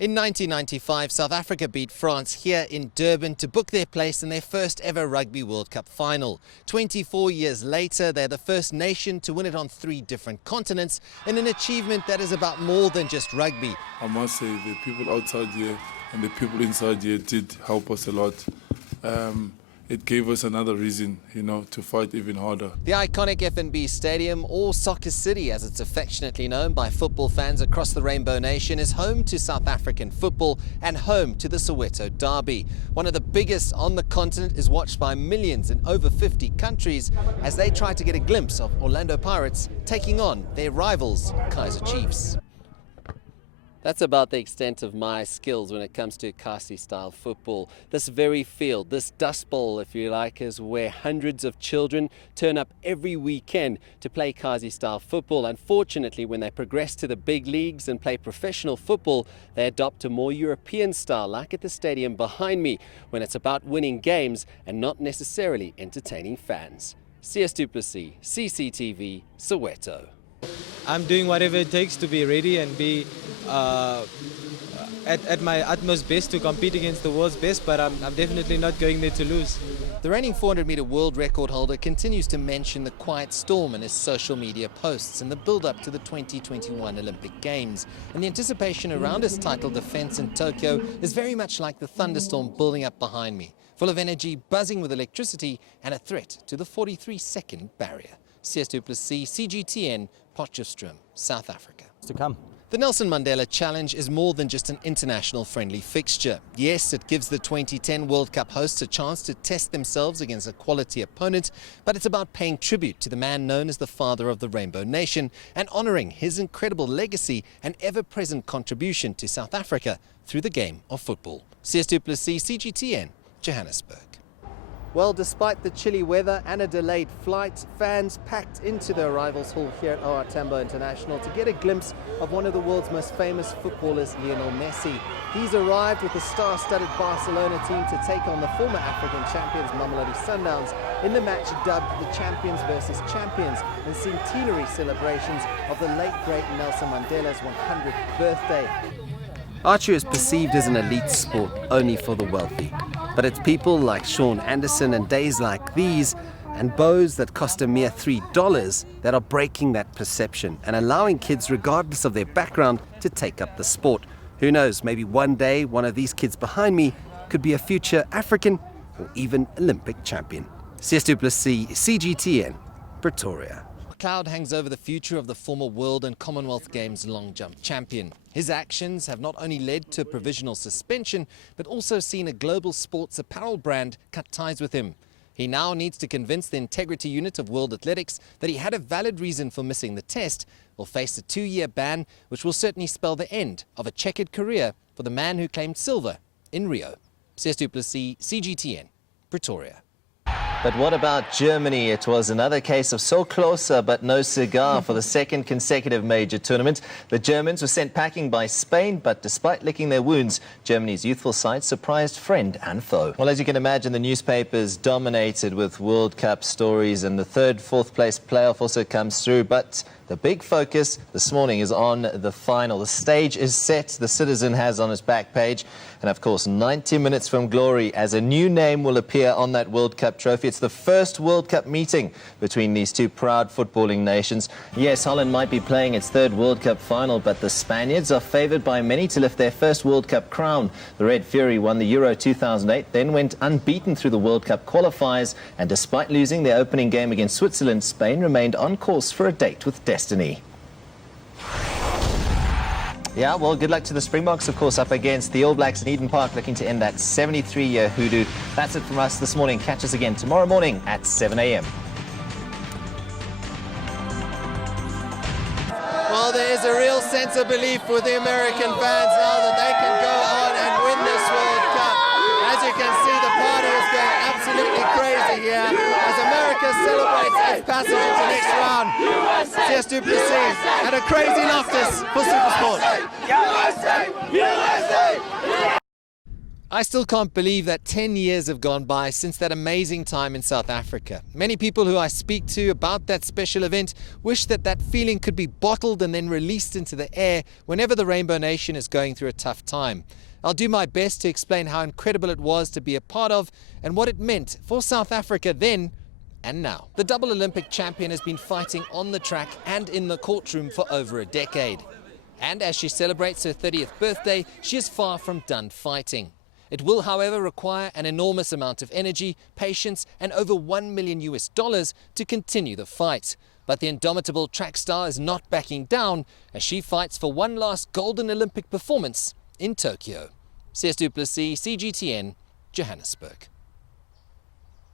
In 1995, South Africa beat France here in Durban to book their place in their first ever Rugby World Cup final. 24 years later, they're the first nation to win it on 3 different continents in an achievement that is about more than just rugby. I must say the people outside here and the people inside here did help us a lot. It gave us another reason, to fight even harder. The iconic FNB Stadium, or Soccer City as it's affectionately known by football fans across the Rainbow Nation, is home to South African football and home to the Soweto Derby. One of the biggest on the continent, is watched by millions in over 50 countries as they try to get a glimpse of Orlando Pirates taking on their rivals, Kaizer Chiefs. That's about the extent of my skills when it comes to Kasi-style football. This very field, this dust bowl, if you like, is where hundreds of children turn up every weekend to play Kasi-style football. Unfortunately, when they progress to the big leagues and play professional football, they adopt a more European style, like at the stadium behind me, when it's about winning games and not necessarily entertaining fans. Sias du Plessis, CCTV, Soweto. I'm doing whatever it takes to be ready and be at my utmost best to compete against the world's best, but I'm definitely not going there to lose. The reigning 400-meter world record holder continues to mention the quiet storm in his social media posts in the build-up to the 2021 Olympic Games. And the anticipation around his title defense in Tokyo is very much like the thunderstorm building up behind me, full of energy, buzzing with electricity, and a threat to the 43-second barrier. Sias du Plessis, CGTN, Potchefstroom, South Africa. To come. The Nelson Mandela Challenge is more than just an international friendly fixture. Yes, it gives the 2010 World Cup hosts a chance to test themselves against a quality opponent, but it's about paying tribute to the man known as the father of the Rainbow Nation and honouring his incredible legacy and ever-present contribution to South Africa through the game of football. Sias du Plessis, CGTN, Johannesburg. Well, despite the chilly weather and a delayed flight, fans packed into the arrivals hall here at OR Tambo International to get a glimpse of one of the world's most famous footballers, Lionel Messi. He's arrived with the star-studded Barcelona team to take on the former African champions Mamelodi Sundowns in the match dubbed the Champions versus Champions, and centenary celebrations of the late great Nelson Mandela's 100th birthday. Archery is perceived as an elite sport only for the wealthy. But it's people like Sean Anderson and days like these and bows that cost a mere $3 that are breaking that perception and allowing kids, regardless of their background, to take up the sport. Who knows, maybe one day one of these kids behind me could be a future African or even Olympic champion. Sias du Plessis, CGTN, Pretoria. A cloud hangs over the future of the former World and Commonwealth Games long jump champion. His actions have not only led to a provisional suspension, but also seen a global sports apparel brand cut ties with him. He now needs to convince the integrity unit of World Athletics that he had a valid reason for missing the test, will face a 2-year ban, which will certainly spell the end of a checkered career for the man who claimed silver in Rio. Sias du Plessis, CGTN, Pretoria. But what about Germany? It was another case of so closer but no cigar for the second consecutive major tournament. The Germans were sent packing by Spain, but despite licking their wounds, Germany's youthful side surprised friend and foe. Well, as you can imagine, the newspapers dominated with World Cup stories, and the third, fourth place playoff also comes through. But the big focus this morning is on the final. The stage is set, the Citizen has on its back page. And of course, 90 minutes from glory as a new name will appear on that World Cup trophy. It's the first World Cup meeting between these two proud footballing nations. Yes, Holland might be playing its third World Cup final, but the Spaniards are favoured by many to lift their first World Cup crown. The Red Fury won the Euro 2008, then went unbeaten through the World Cup qualifiers. And despite losing their opening game against Switzerland, Spain remained on course for a date with destiny. Yeah, well, good luck to the Springboks, of course, up against the All Blacks in Eden Park, looking to end that 73-year hoodoo. That's it from us this morning. Catch us again tomorrow morning at 7 a.m. Well, there is a real sense of belief with the American fans now that they can go on and win this World Cup. As you can see, the party is going absolutely crazy here as America celebrates its passage into the next round. Sias du Plessis and a crazy Loftus for Supersport. USA! USA! I still can't believe that 10 years have gone by since that amazing time in South Africa. Many people who I speak to about that special event wish that that feeling could be bottled and then released into the air whenever the Rainbow Nation is going through a tough time. I'll do my best to explain how incredible it was to be a part of and what it meant for South Africa then and now. The double Olympic champion has been fighting on the track and in the courtroom for over a decade. And as she celebrates her 30th birthday, she is far from done fighting. It will, however, require an enormous amount of energy, patience, and over $1 million to continue the fight. But the indomitable track star is not backing down as she fights for one last golden Olympic performance in Tokyo. Sias du Plessis, CGTN, Johannesburg.